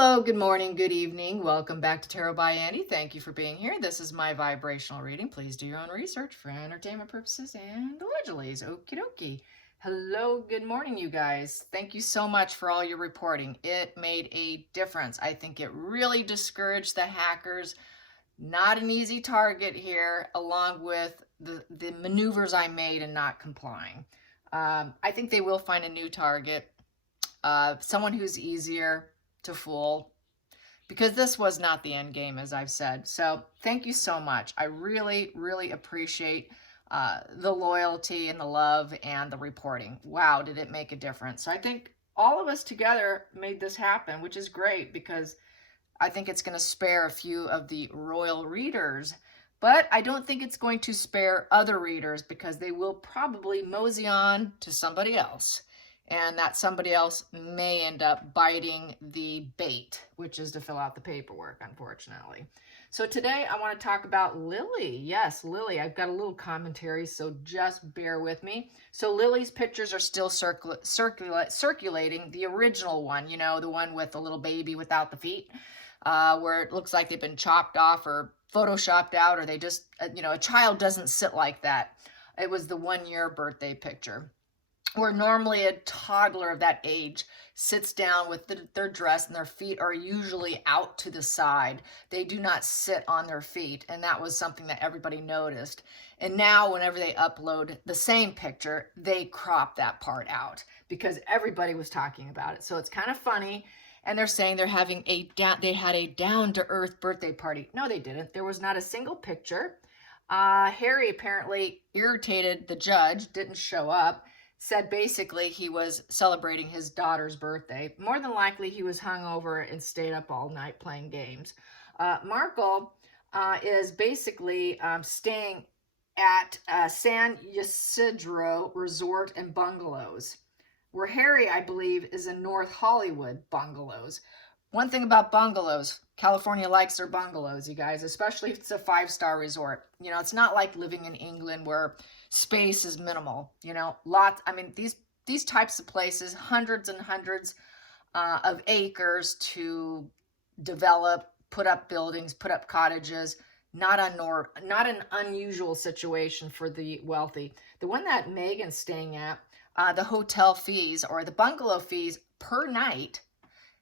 Hello, good morning, good evening. Welcome back to Tarot by Annie. Thank you for being here. This is my vibrational reading. Please do your own research for entertainment purposes and allegedly. Okie dokie. Hello, good morning, you guys. Thank you so much for all your reporting. It made a difference. I think it really discouraged the hackers. Not an easy target here, along with the maneuvers I made in not complying. I think they will find a new target, someone who's easier to fool, because this was not the end game, as I've said. So thank you so much. I really, really appreciate the loyalty and the love and the reporting. Wow, did it make a difference. So I think all of us together made this happen, which is great, because I think it's going to spare a few of the royal readers. But I don't think it's going to spare other readers, because they will probably mosey on to somebody else. And that somebody else may end up biting the bait, which is to fill out the paperwork, unfortunately. So today I want to talk about Lily. Yes, Lily. I've got a little commentary, so just bear with me. So Lily's pictures are still circulating. The original one, you know, the one with the little baby without the feet, where it looks like they've been chopped off or photoshopped out, or they just, you know, a child doesn't sit like that. It was the 1-year birthday picture, where normally a toddler of that age sits down with their dress and their feet are usually out to the side. They do not sit on their feet, and that was something that everybody noticed. And now whenever they upload the same picture, they crop that part out because everybody was talking about it. So it's kind of funny. And they're saying they had a down-to-earth birthday party. No, they didn't. There was not a single picture. Harry apparently irritated the judge, didn't show up. Said basically he was celebrating his daughter's birthday. More than likely he was hungover and stayed up all night playing games. Markle is basically staying at San Ysidro Resort and Bungalows, where Harry, I believe, is in North Hollywood Bungalows. One thing about bungalows, California likes their bungalows, you guys, especially if it's a 5-star resort. You know, it's not like living in England where space is minimal, you know, I mean, these types of places, hundreds and hundreds of acres to develop, put up buildings, put up cottages, not an unusual situation for the wealthy. The one that Meghan's staying at, the hotel fees or the bungalow fees per night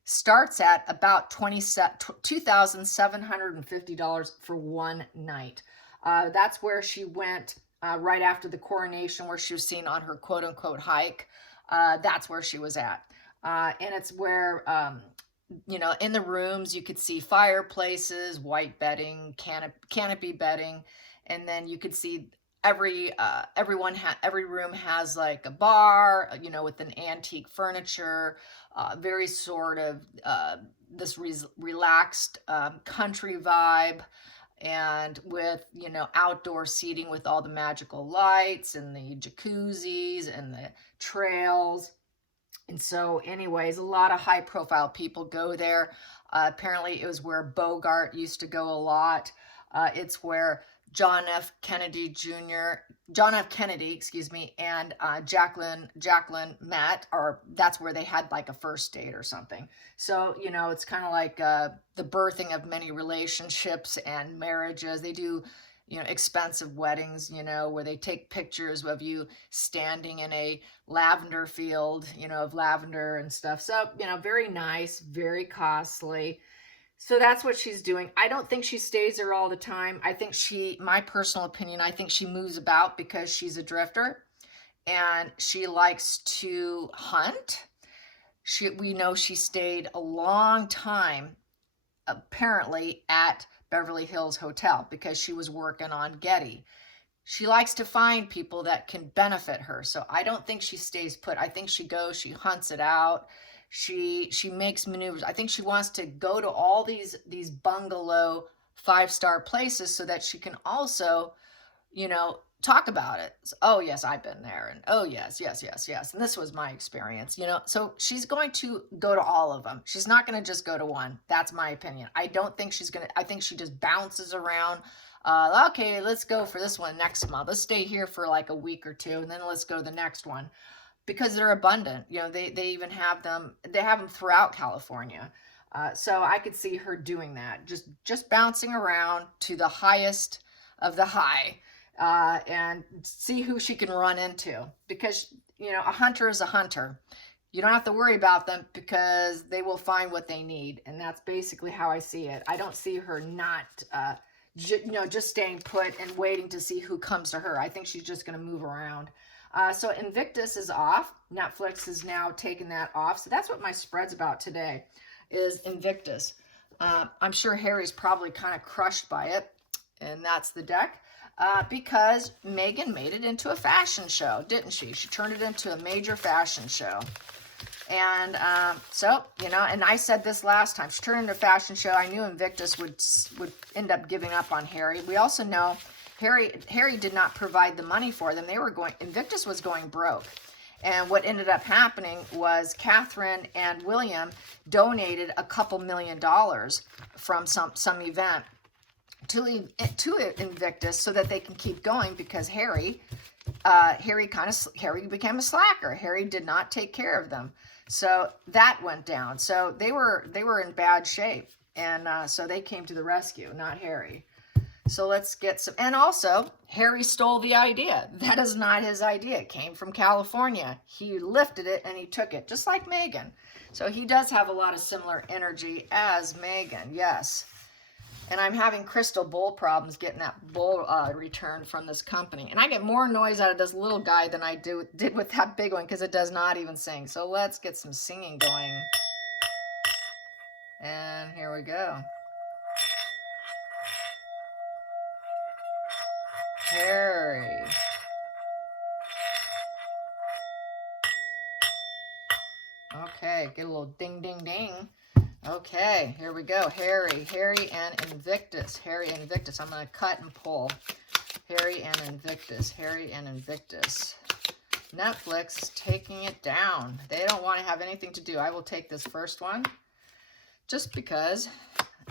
starts at about $2,750 for one night. That's where she went right after the coronation, where she was seen on her quote-unquote hike. That's where she was at. And it's where, you know, in the rooms you could see fireplaces, white bedding, canopy bedding, and then you could see every room has like a bar, you know, with an antique furniture, very sort of this relaxed country vibe, and with, you know, outdoor seating with all the magical lights and the jacuzzis and the trails. And so anyways, a lot of high profile people go there. Apparently it was where Bogart used to go a lot. It's where John F. Kennedy, excuse me, and Jacqueline met, or that's where they had like a first date or something. So, you know, it's kind of like the birthing of many relationships and marriages. They do, you know, expensive weddings, you know, where they take pictures of you standing in a lavender field, you know, of lavender and stuff. So, you know, very nice, very costly. So that's what she's doing. I don't think she stays there all the time. I think my personal opinion, I think she moves about because she's a drifter and she likes to hunt. We know she stayed a long time, apparently, at Beverly Hills Hotel because she was working on Getty. She likes to find people that can benefit her. So I don't think she stays put. I think she goes, she hunts it out. She makes maneuvers. I think she wants to go to all these bungalow 5-star places so that she can also, you know, talk about it. So, oh yes, I've been there, and oh yes, and this was my experience, you know. So she's going to go to all of them. She's not going to just go to one. That's my opinion. I don't think she's going to, I think she just bounces around. Okay, let's go for this one next month. Let's stay here for like a week or two, and then let's go to the next one. Because they're abundant. You know, they even have them, they have them throughout California. So I could see her doing that, just bouncing around to the highest of the high, and see who she can run into. Because, you know, a hunter is a hunter. You don't have to worry about them because they will find what they need. And that's basically how I see it. I don't see her not, just staying put and waiting to see who comes to her. I think she's just going to move around. So Invictus is off. Netflix has now taken that off. So that's what my spread's about today, is Invictus. I'm sure Harry's probably kind of crushed by it. And that's the deck. Because Meghan made it into a fashion show, didn't she? She turned it into a major fashion show. And so, you know, and I said this last time, she turned into a fashion show. I knew Invictus would end up giving up on Harry. We also know Harry did not provide the money for them. Invictus was going broke. And what ended up happening was Catherine and William donated a couple $1 million from some event to Invictus so that they can keep going, because Harry became a slacker. Harry did not take care of them. So that went down. So they were in bad shape. And so they came to the rescue, not Harry. So let's get some, and also Harry stole the idea. That is not his idea. It came from California. He lifted it and he took it, just like Meghan. So he does have a lot of similar energy as Meghan, yes. And I'm having crystal bowl problems getting that bowl returned from this company. And I get more noise out of this little guy than I did with that big one, because it does not even sing. So let's get some singing going. And here we go. Harry. Okay, get a little ding, ding, ding. Okay, here we go. Harry and Invictus. Harry and Invictus. I'm going to cut and pull. Harry and Invictus. Harry and Invictus. Netflix is taking it down. They don't want to have anything to do. I will take this first one just because,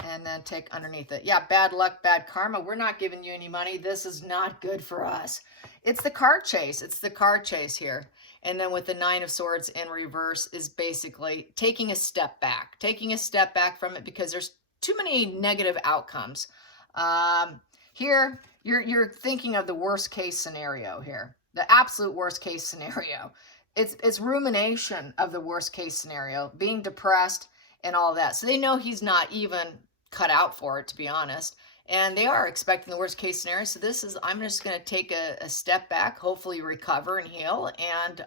and then take underneath it. Yeah, bad luck, bad karma. We're not giving you any money. This is not good for us. It's the card chase. It's the card chase here. And then with the Nine of Swords in reverse is basically taking a step back from it, because there's too many negative outcomes. Here, you're thinking of the worst case scenario here, the absolute worst case scenario. It's rumination of the worst case scenario, being depressed and all that. So they know he's not even cut out for it, to be honest. And they are expecting the worst case scenario. So this is, I'm just going to take a step back, hopefully recover and heal. And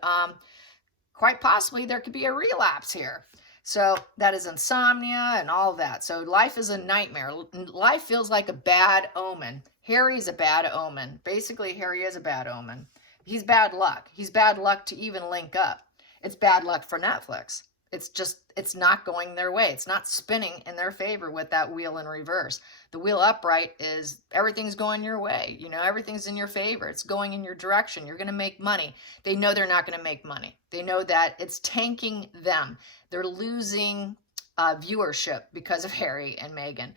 quite possibly there could be a relapse here. So that is insomnia and all that. So life is a nightmare. Life feels like a bad omen. Harry's a bad omen. Basically, Harry is a bad omen. He's bad luck. He's bad luck to even link up. It's bad luck for Netflix. It's not going their way. It's not spinning in their favor with that wheel in reverse. The wheel upright is everything's going your way. You know, everything's in your favor. It's going in your direction. You're going to make money. They know they're not going to make money. They know that it's tanking them. They're losing viewership because of Harry and Meghan.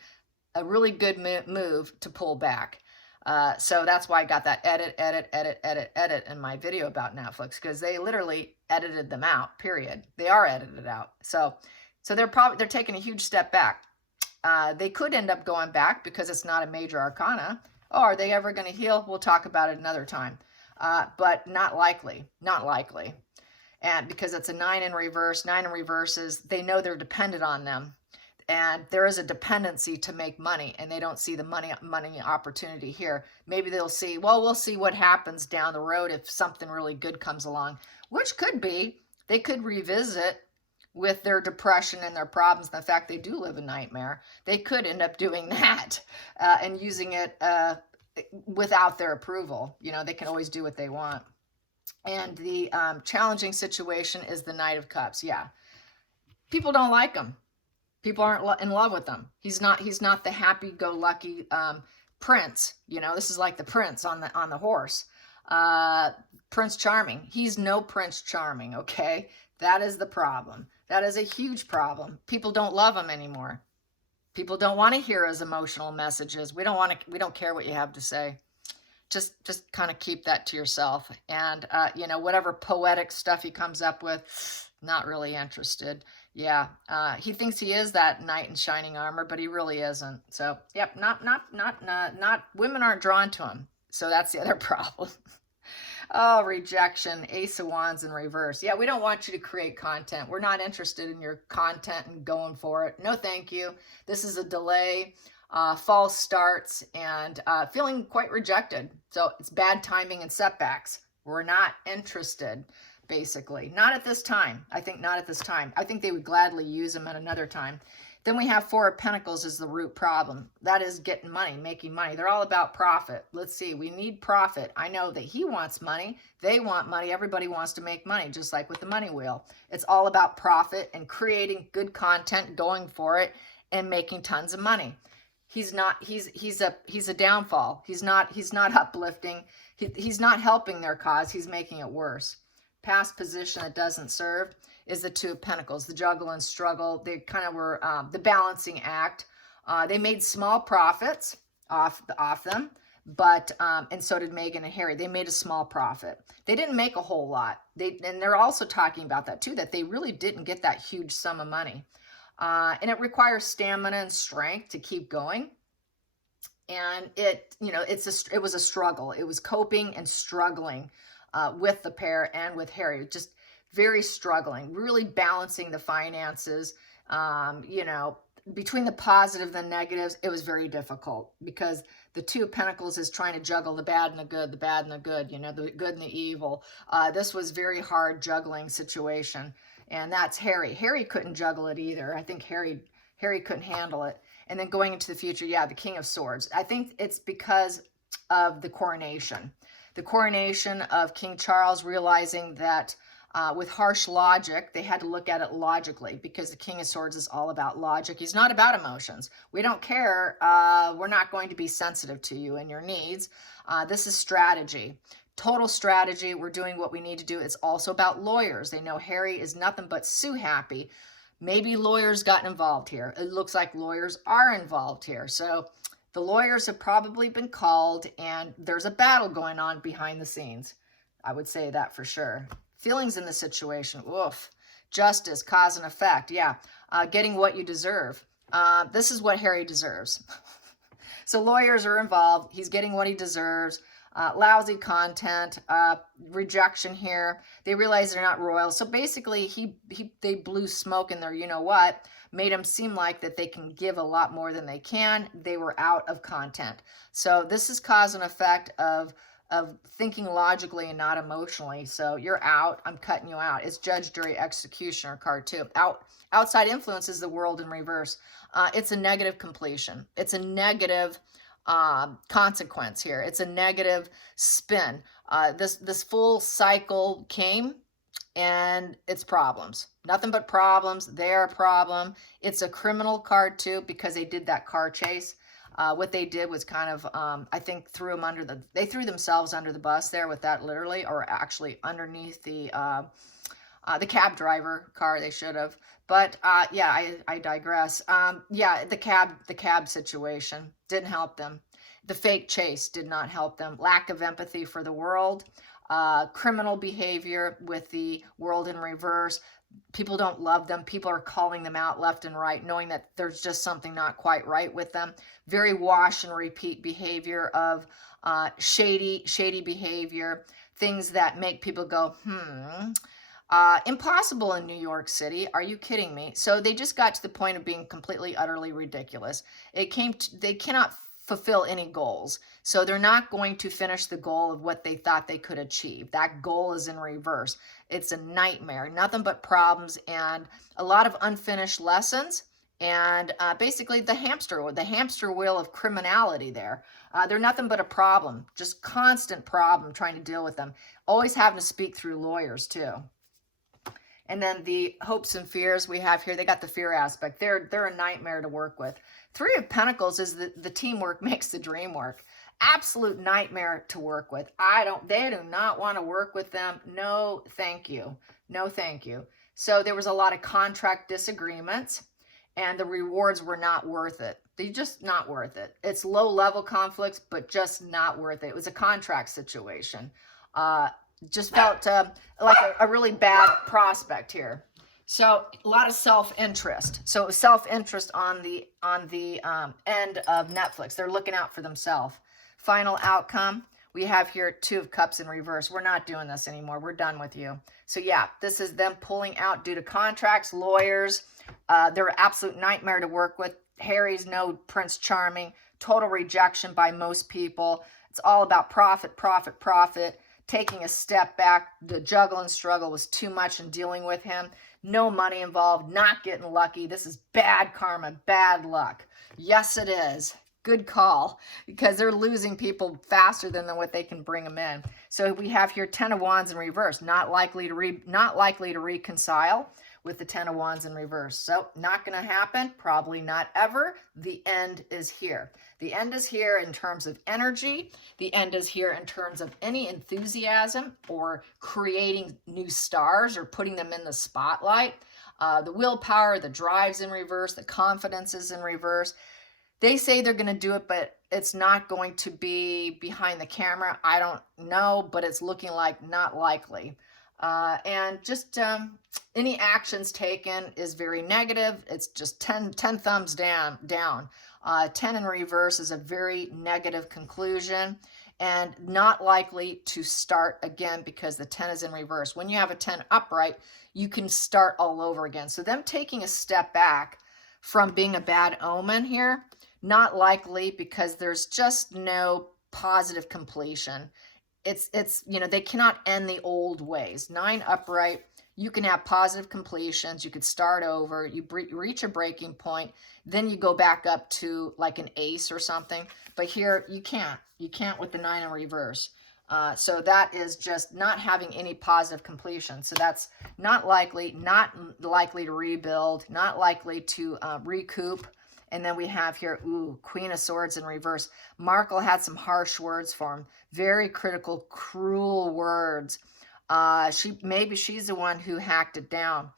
A really good move to pull back. So that's why I got that edit in my video about Netflix, because they literally edited them out, period. They are edited out. So they're taking a huge step back. They could end up going back because it's not a major arcana. Oh, are they ever going to heal? We'll talk about it another time. But not likely, And because it's a 9 in reverse, 9 in reverses, they know they're dependent on them. And there is a dependency to make money, and they don't see the money opportunity here. Maybe they'll see, well, we'll see what happens down the road if something really good comes along, which could be they could revisit with their depression and their problems and the fact they do live a nightmare. They could end up doing that and using it without their approval. You know, they can always do what they want. And the challenging situation is the Knight of Cups. Yeah, people don't like him. People aren't in love with him. He's not the happy-go-lucky prince. You know, this is like the prince on the horse. Prince Charming. He's no Prince Charming, okay? That is the problem. That is a huge problem. People don't love him anymore. People don't want to hear his emotional messages. We don't care what you have to say. Just kind of keep that to yourself. And you know, whatever poetic stuff he comes up with, Not really interested. Yeah, he thinks he is that knight in shining armor, but he really isn't. So, yep, not. Women aren't drawn to him. So that's the other problem. Oh, rejection, Ace of Wands in reverse. Yeah, we don't want you to create content. We're not interested in your content and going for it. No, thank you. This is a delay, false starts, and feeling quite rejected. So it's bad timing and setbacks. We're not interested, basically. Not at this time. I think not at this time. I think they would gladly use them at another time. Then we have Four of Pentacles as the root problem. That is getting money, making money. They're all about profit. Let's see. We need profit. I know that he wants money. They want money. Everybody wants to make money, just like with the money wheel. It's all about profit and creating good content, going for it, and making tons of money. He's a downfall. He's not uplifting. He's not helping their cause. He's making it worse. Past position that doesn't serve is the Two of Pentacles, the juggle and struggle. They kind of were the balancing act. They made small profits off them, but and so did Meghan and Harry. They made a small profit. They didn't make a whole lot. And they're also talking about that too, that they really didn't get that huge sum of money. And it requires stamina and strength to keep going. And it was a struggle. It was coping and struggling with the pair and with Harry. Just very struggling, really balancing the finances, between the positive and the negatives. It was very difficult because the Two of Pentacles is trying to juggle the bad and the good, the bad and the good, the good and the evil. This was very hard juggling situation. And that's Harry. Harry couldn't juggle it either. I think Harry couldn't handle it. And then going into the future, yeah, the King of Swords. I think it's because of the coronation. The coronation of King Charles, realizing that with harsh logic, they had to look at it logically, because the King of Swords is all about logic. He's not about emotions. We don't care. We're not going to be sensitive to you and your needs. This is strategy. Total strategy. We're doing what we need to do. It's also about lawyers. They know Harry is nothing but sue happy. Maybe lawyers got involved here. It looks like lawyers are involved here. So the lawyers have probably been called, and there's a battle going on behind the scenes. I would say that for sure. Feelings in the situation. Oof. Justice, cause and effect. Yeah. Getting what you deserve. This is what Harry deserves. So lawyers are involved. He's getting what he deserves. Lousy content, rejection here. They realize they're not royal. So basically, they blew smoke in their you-know-what, made them seem like that they can give a lot more than they can. They were out of content. So this is cause and effect of thinking logically and not emotionally. So you're out. I'm cutting you out. It's Judge, Jury, Executioner card too. Outside influence is the World in reverse. It's a negative completion. It's a negative consequence here. It's a negative spin. This full cycle came, and it's problems. Nothing but problems. They're a problem. It's a criminal card too, because they did that car chase. What they did was kind of, I think, they threw themselves under the bus there with that, literally, or actually underneath the cab driver car. They should have. But yeah, I digress. Yeah, the cab situation didn't help them. The fake chase did not help them. Lack of empathy for the world. Criminal behavior with the World in reverse. People don't love them. People are calling them out left and right, knowing that there's just something not quite right with them. Very wash and repeat behavior of shady behavior. Things that make people go, impossible in New York City. Are you kidding me? So they just got to the point of being completely, utterly ridiculous. They cannot fulfill any goals. So they're not going to finish the goal of what they thought they could achieve. That goal is in reverse. It's a nightmare. Nothing but problems and a lot of unfinished lessons. And basically the hamster wheel of criminality there. They're nothing but a problem. Just constant problem trying to deal with them. Always having to speak through lawyers too. And then the hopes and fears we have here, they got the fear aspect. They're a nightmare to work with. Three of Pentacles is the teamwork makes the dream work. Absolute nightmare to work with. They do not want to work with them. No, thank you. No, thank you. So there was a lot of contract disagreements, and the rewards were not worth it. They're just not worth it. It's low level conflicts, but just not worth it. It was a contract situation. Just felt like a really bad prospect here. So a lot of self-interest. So self-interest on the end of Netflix. They're looking out for themselves. Final outcome. We have here 2 of Cups in reverse. We're not doing this anymore. We're done with you. So yeah, this is them pulling out due to contracts, lawyers. They're an absolute nightmare to work with. Harry's no Prince Charming. Total rejection by most people. It's all about profit, profit, profit. Taking a step back. The juggle and struggle was too much in dealing with him. No money involved. Not getting lucky. This is bad karma, bad luck. Yes, it is. Good call, because they're losing people faster than what they can bring them in. So we have here 10 of Wands in reverse, not likely to reconcile with the 10 of Wands in reverse. So not going to happen, probably not ever. The end is here. The end is here in terms of energy. The end is here in terms of any enthusiasm or creating new stars or putting them in the spotlight. The willpower, the drive's in reverse, the confidence is in reverse. They say they're going to do it, but it's not going to be behind the camera. I don't know, but it's looking like not likely. And just any actions taken is very negative. It's just 10 thumbs down. 10 in reverse is a very negative conclusion and not likely to start again because the 10 is in reverse. When you have a 10 upright, you can start all over again. So them taking a step back from being a bad omen here, not likely, because there's just no positive completion. It's you know, they cannot end the old ways. 9 upright, you can have positive completions. You could start over. You reach a breaking point. Then you go back up to like an ace or something. But here you can't. You can't with the 9 in reverse. So that is just not having any positive completion. So that's not likely to rebuild, not likely to recoup. And then we have here, Queen of Swords in reverse. Markle had some harsh words for him. Very critical, cruel words. Maybe she's the one who hacked it down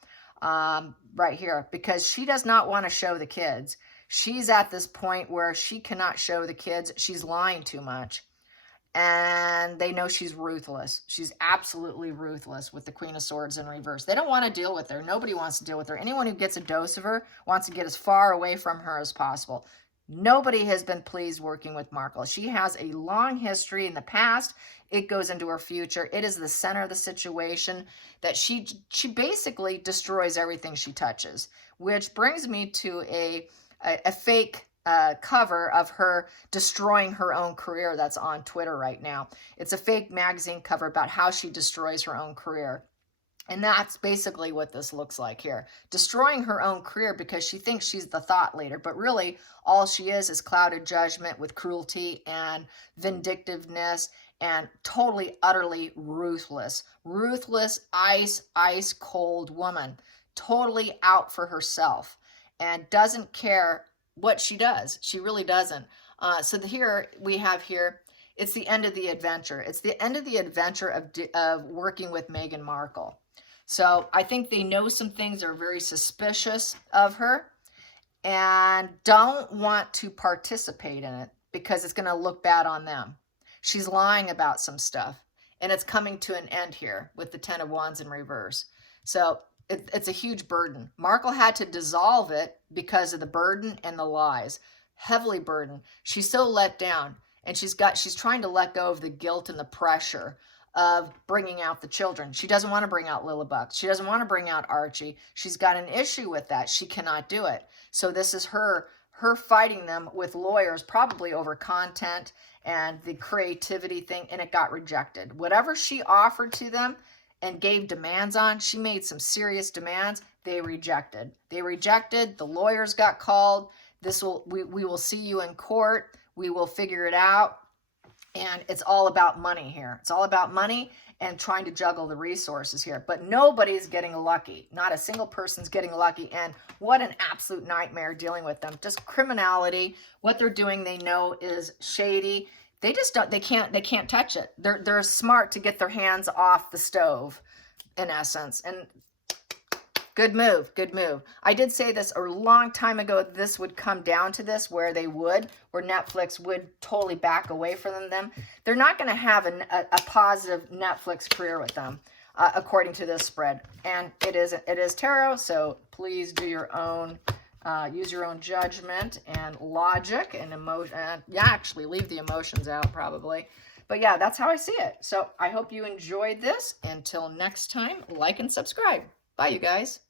right here, because she does not want to show the kids. She's at this point where she cannot show the kids. She's lying too much. And they know she's ruthless. She's absolutely ruthless with the Queen of Swords in reverse. They don't want to deal with her. Nobody wants to deal with her. Anyone who gets a dose of her wants to get as far away from her as possible. Nobody has been pleased working with Markle. She has a long history in the past. It goes into her future. It is the center of the situation that she basically destroys everything she touches, which brings me to a fake cover of her destroying her own career that's on Twitter right now. It's a fake magazine cover about how she destroys her own career. And that's basically what this looks like here. Destroying her own career because she thinks she's the thought leader, but really all she is clouded judgment with cruelty and vindictiveness and totally, utterly ruthless. Ruthless, ice cold woman. Totally out for herself and doesn't care what she does. She really doesn't. So here we have here, it's the end of the adventure. It's the end of the adventure of working with Meghan Markle. So I think they know some things are very suspicious of her and don't want to participate in it because it's going to look bad on them. She's lying about some stuff, and it's coming to an end here with the 10 of Wands in reverse. So it's a huge burden. Markle had to dissolve it because of the burden and the lies. Heavily burdened. She's so let down, and she's trying to let go of the guilt and the pressure of bringing out the children. She doesn't want to bring out Lillibut. She doesn't want to bring out Archie. She's got an issue with that. She cannot do it. So this is her fighting them with lawyers, probably over content and the creativity thing, and it got rejected. Whatever she offered to them and gave demands on, she made some serious demands. They rejected. The lawyers got called. We will see you in court. We will figure it out. And it's all about money here. It's all about money and trying to juggle the resources here. But nobody's getting lucky. Not a single person's getting lucky. And what an absolute nightmare dealing with them. Just criminality. What they're doing, they know is shady. They just don't, they can't touch it. They're smart to get their hands off the stove, in essence. And good move. I did say this a long time ago, this would come down to this, where Netflix would totally back away from them. They're not going to have a positive Netflix career with them. according to this spread. And it is tarot, so please do your own, use your own judgment and logic and emotion. Yeah, actually leave the emotions out probably. But yeah, that's how I see it. So I hope you enjoyed this. Until next time, like and subscribe. Bye, you guys.